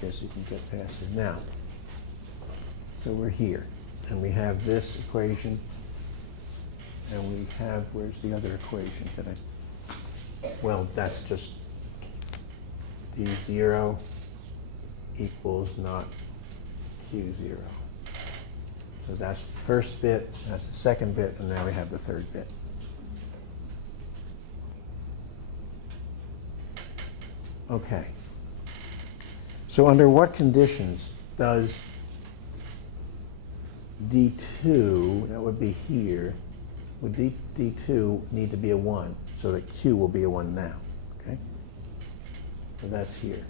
guess you can get past it now. So we're here, and we have this equation, and we have, where's the other equation that well, that's just D0 equals not Q0. So that's the first bit, that's the second bit, and now we have the third bit. Okay. So under what conditions does D2, that would be here, would D2 need to be a 1 so that Q will be a 1 now, okay? So that's here.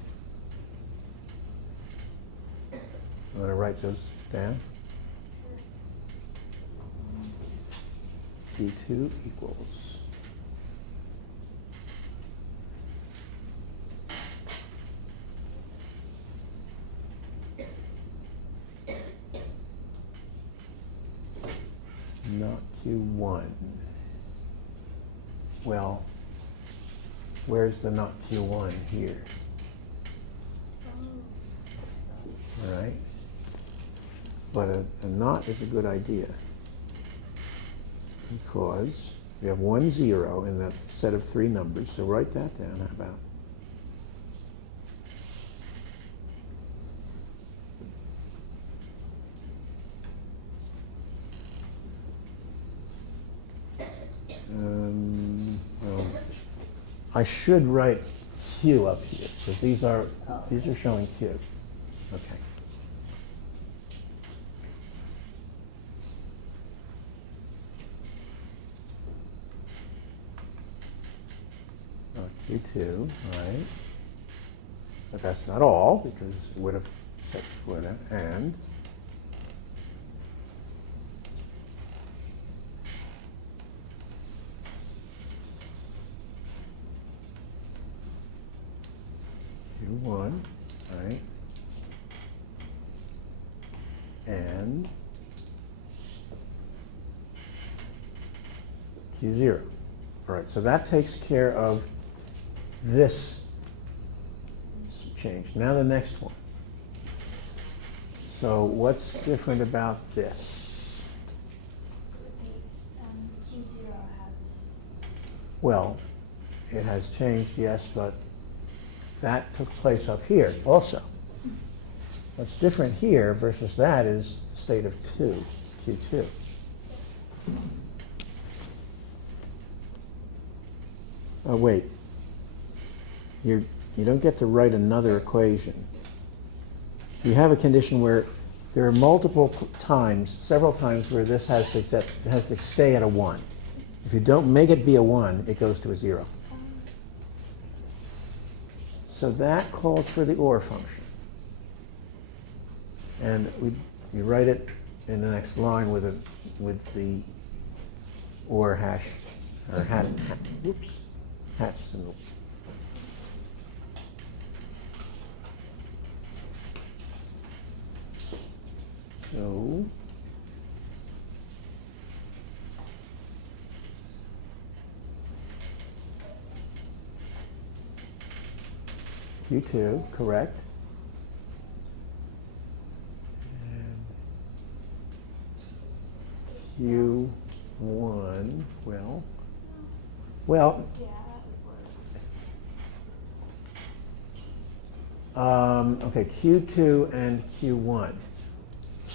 You want to write those down? D2 equals not Q1. Well, where's the not Q1 here? All right. But a not is a good idea because we have 1, 0 in that set of 3 numbers. So write that down. How about? Well, I should write Q up here because these are showing Q. Okay. Q2, right? But that's not all because it would have set would have and Q1, right? And Q0. All right, so that takes care of this change. Now the next one. So what's different about this? Q0 has... Well, it has changed, yes, but that took place up here also. What's different here versus that is state of 2, Q2. Oh, wait. You don't get to write another equation. You have a condition where there are multiple times, several times, where this has to stay at a 1. If you don't make it be a 1, it goes to a 0. So that calls for the OR function. And you write it in the next line with the OR hash, or hat symbol. So Q2, correct. And Q1, well, Yeah, that would work. okay, Q2 and Q1.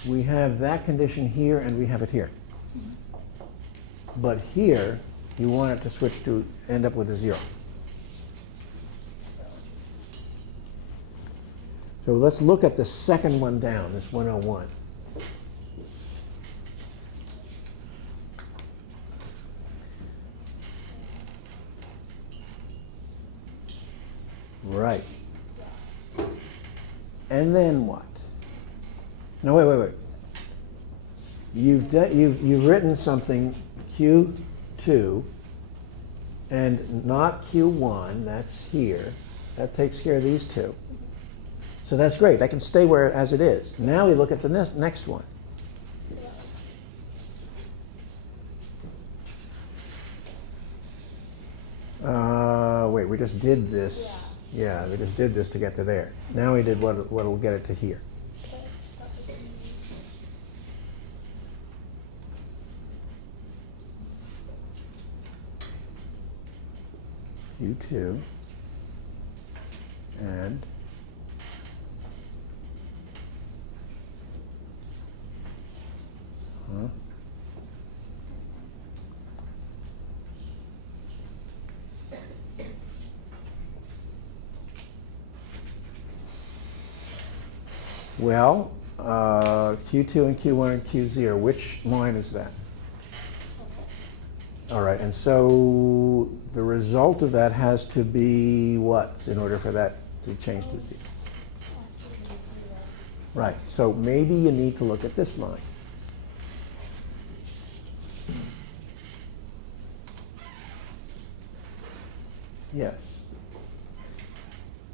We have that condition here and we have it here. But here, you want it to switch to end up with a 0. So let's look at the second one down, this 101. Right. And then what? No, wait. You've written something Q2 and not Q1, that's here. That takes care of these two. So that's great. That can stay where as it is. Now we look at the next one. Wait, we just did this. Yeah, we just did this to get to there. Now we did what will get it to here. Okay. That would be Q2 and well, Q2 and Q1 and Q0, which line is that? All right, and so the result of that has to be what in order for that to change to 0? has to be 0. Right, so maybe you need to look at this line. Yes.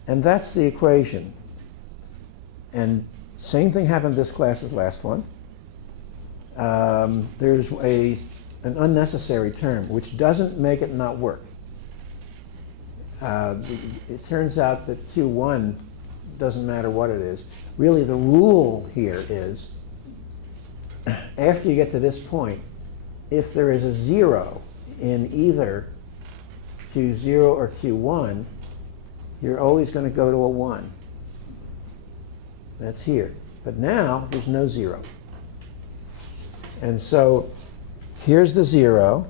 And that's the equation. And same thing happened this class as last one. There's an unnecessary term, which doesn't make it not work. It turns out that Q1 doesn't matter what it is. Really, the rule here is, after you get to this point, if there is a 0 in either Q0 or Q1, you're always going to go to a 1. That's here. But now, there's no 0. And so, here's the 0,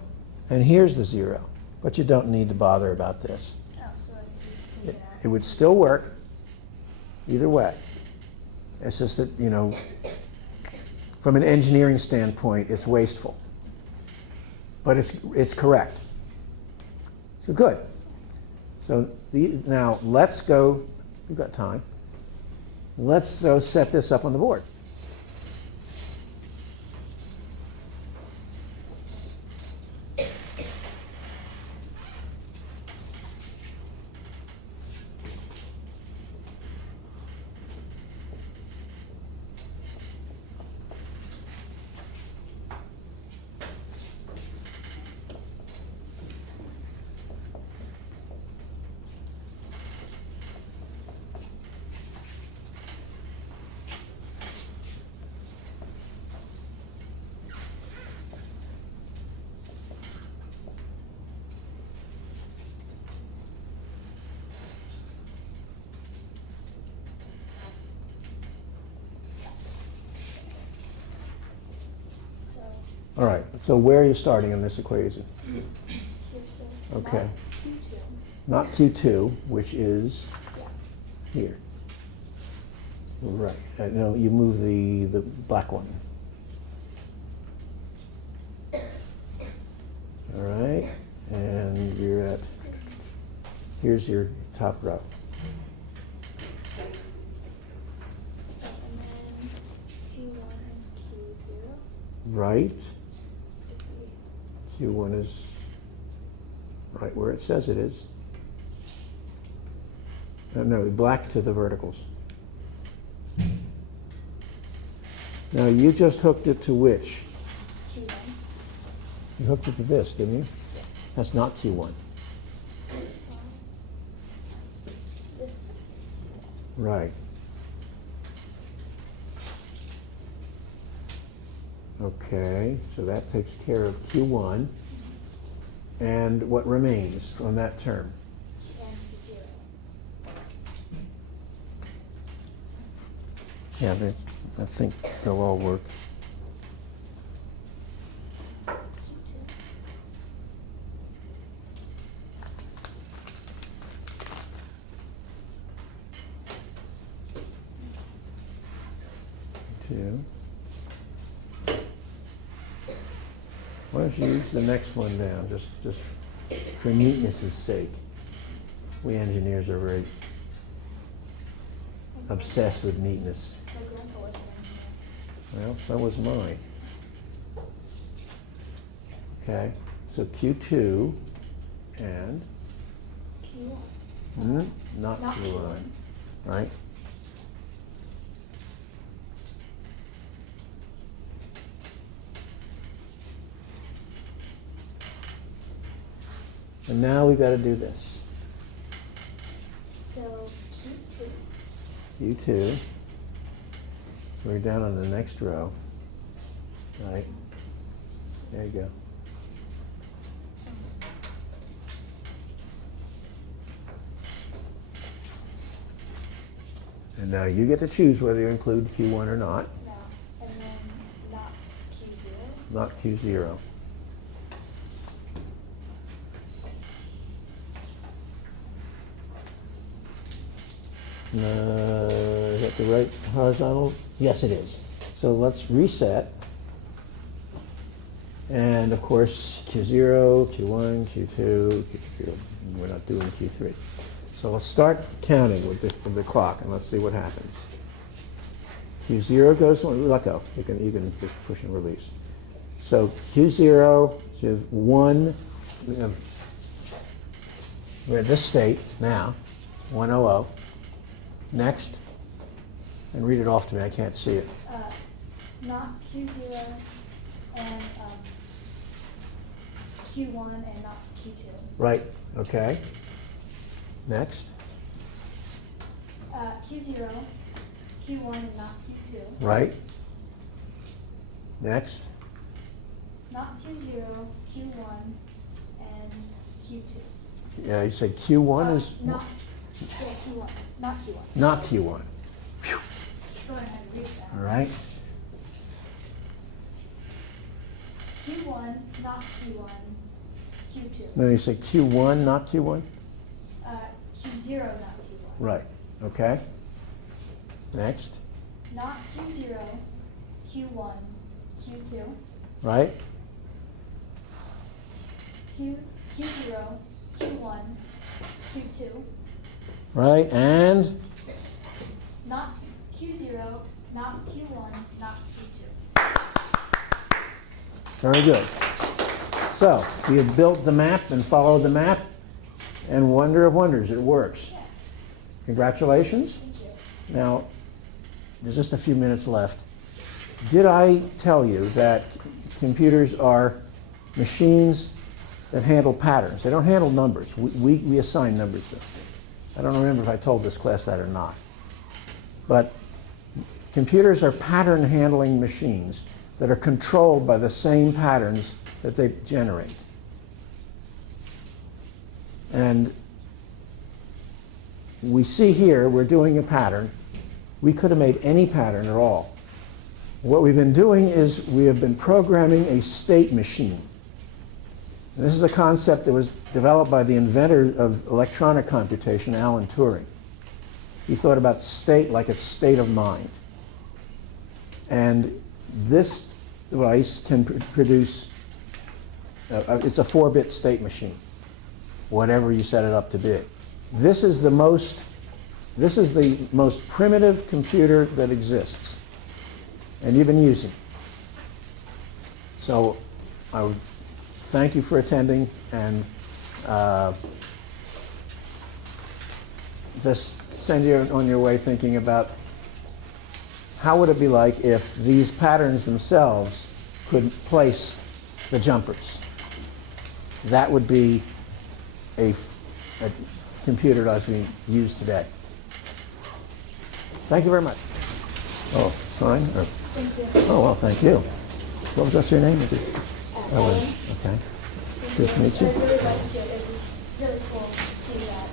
and here's the 0. But you don't need to bother about this. Oh, so I just take it out. It would still work either way. It's just that, you know, from an engineering standpoint, it's wasteful. But it's correct. So good. So now let's go, we've got time. Let's go set this up on the board. So All right, so where are you starting in this equation? here, so Okay. not Q2. Not Q2, which is Yeah. here. Right. No, you move the black one. All right, and you're at, here's your top row. And then Q1 and Q0 Right, would be Q1 is right where it says it is. No, black to the verticals. Now you just hooked it to which? Q1. You hooked it to this, didn't you? That's not Q1. This is Right. Okay, so that takes care of Q1. And what remains from that term? and 0. Yeah, I think they'll all work. Q2. Two. Why don't you use the next one down, just for neatness' sake. We engineers are very obsessed with neatness. My grandpa was an engineer. Well, so was mine. Okay, so Q2 and, Q1. not Not Q1, Q1. right? And now we've got to do this. So Q2. So we're down on the next row. Right. There you go. And now you get to choose whether you include Q1 or not. No. And then not Q0. Not Q0. Is that the right horizontal? Yes, it is. So let's reset. And of course, Q0, Q1, Q2, Q3. We're not doing Q3. So let's start counting with the clock, and let's see what happens. Q0 goes, let go. You can just push and release. So Q0, so you have 1, we're at this state now, 100. Next, and read it off to me, I can't see it. Not Q0 and Q1 and not Q2. Right, okay. Next. Q0, Q1 and not Q2. Right. Next. Not Q0, Q1 and Q2. Yeah, you said Q1 is Not, yeah, Q1, not Q1. not Q1. Phew. Go ahead and read that. All right. Q1, not Q1, Q2. Then you say Q1, not Q1? Q0, not Q1. Right, okay. Next. Not Q0, Q1, Q2. Right. Q0, Q1, Q2. Right, and Not Q0, not Q1, not Q2. very good. So we have built the map and followed the map, and wonder of wonders, it works. Yeah, Congratulations. thank you. Now, there's just a few minutes left. Did I tell you that computers are machines that handle patterns? They don't handle numbers. We assign numbers to them. I don't remember if I told this class that or not. But computers are pattern handling machines that are controlled by the same patterns that they generate. And we see here, we're doing a pattern. We could have made any pattern at all. What we've been doing is we have been programming a state machine. And this is a concept that was developed by the inventor of electronic computation, Alan Turing. He thought about state like a state of mind. And this device can produce, it's a 4-bit state machine, whatever you set it up to be. This is the most primitive computer that exists, and you've been using it. So I would thank you for attending, and just send you on your way thinking about how would it be like if these patterns themselves could place the jumpers. That would be a computer as we use today. Thank you very much. Oh, sign? Or, Thank you. oh, well, thank you. What was that your name? Ellen. Okay. Good to meet you. I really liked it. It was really cool to see that